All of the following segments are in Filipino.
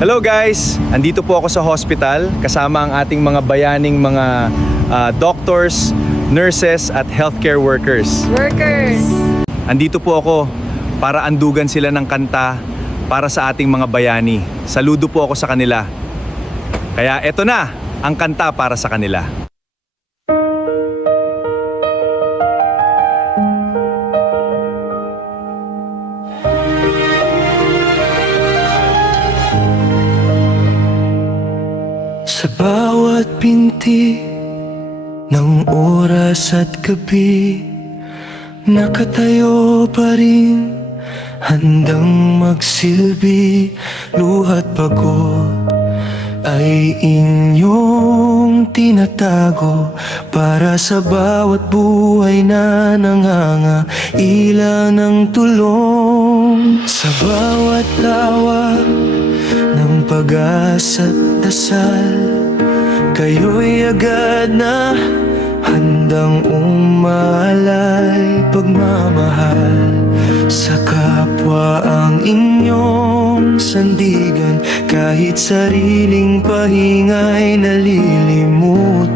Hello guys! Andito po ako sa hospital kasama ang ating mga bayaning mga doctors, nurses at healthcare workers. Andito po ako para andugan sila ng kanta para sa ating mga bayani. Saludo po ako sa kanila. Kaya eto na ang kanta para sa kanila. Sa bawat pinti ng oras at gabi, nakatayo pa rin, handang magsilbi. Luha't pagod ay inyong tinatago para sa bawat buhay na nangangaila ng tulong. Sa bawat tawa ng pag-asa't dasal, kayo'y agad na handang umalay. Pagmamahal sa kapwa ang inyong sandigan, kahit sariling pahinga'y nalilimutan.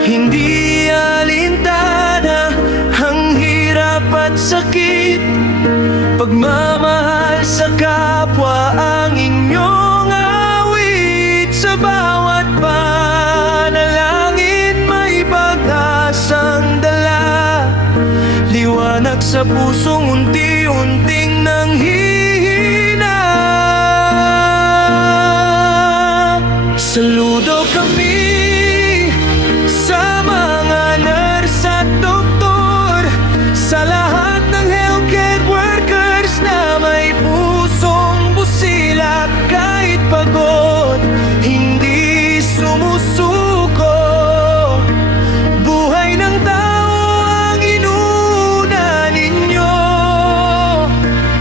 Hindi alintana ang hirap at sakit, pagmamahal sa kapwa ang inyong awit. Sa bawat panalangin may pag-asang dala, liwanag sa pusong unti-unting nanghihina. Saludo kami sa mga nurse at doktor, sa lahat ng healthcare workers na may pusong busilak. Kahit pagod, hindi sumusuko, buhay ng tao ang inuna ninyo.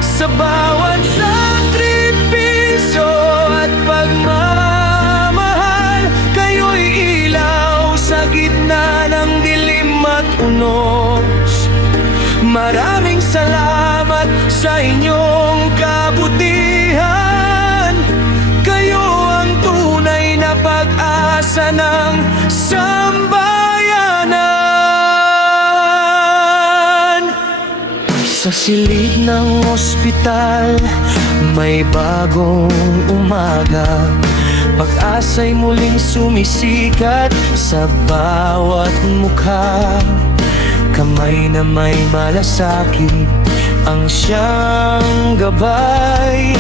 Sa bawat sakripisyo at pagmamahal, kayo'y ilaw sa gitna ng dilim at unos. Maraming salamat sa inyong kabutihan, kayo ang tunay na pag-asa ng sambayanan. Sa silid ng ospital, may bagong umaga. Pag-asa'y muling sumisikat sa bawat mukha. Kamay na may malasakit ang siyang gabay,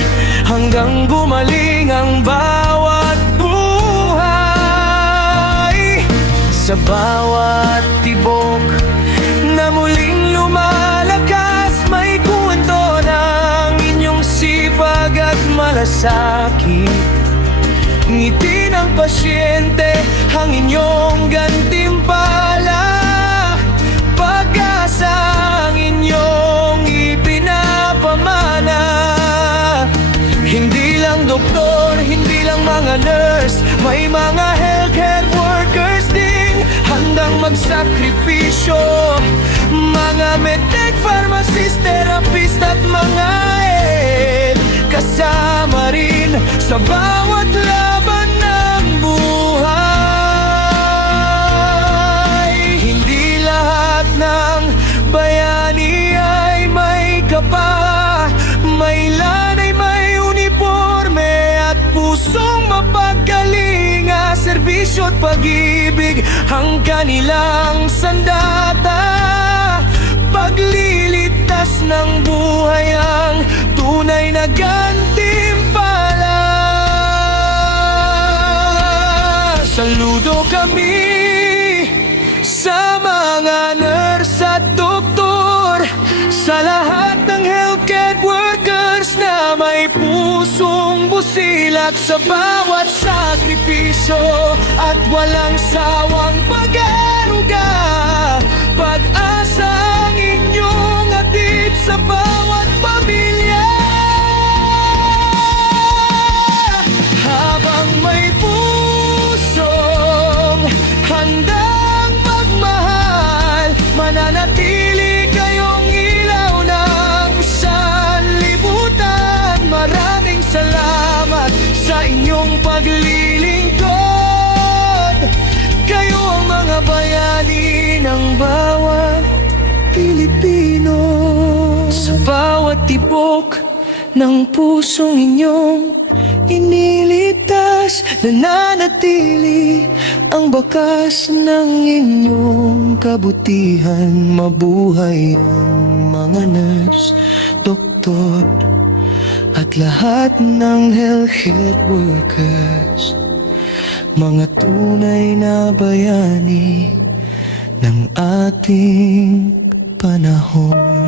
hanggang gumaling ang bawat buhay. Sa bawat tibok na muling lumalakas, may kwento ng inyong sipag at malasakit. Ngiti ng pasyente ang inyong gantimpala, pag-asa ang inyong ipinapamana. Hindi lang doktor, hindi lang mga nurse, may mga healthcare workers ding handang magsakripisyo. Mga medtech, pharmacist, therapist at mga kasama rin sa bawat laban ng buhay. Hindi lahat ng bayani ay may kapa, may ilan ay may uniforme at pusong mapagkalinga. Serbisyo at pag-ibig ang kanilang sandata, pagliligtas ng buhay ang tunay na gantimpala. Saludo kami sa mga nurse at doktor, sa lahat ng healthcare workers na may pusong busilak sa bawat sakripisyo at walang sawang pag-aaruga. Pag-asa ang inyong hatid sa bawat pamilya. Habang may pusong handang magmahal, mananatili kayong ilaw ng sanlibutan. Maraming sa inyong paglilingkod. Kayo ang mga bayani ng bawat Pilipino. Sa bawat tibok ng pusong inyong inilitas, nananatili ang bakas ng inyong kabutihan. Mabuhay ang mga nurse, doktor, at lahat ng healthcare workers, mga tunay na bayani ng ating panahon.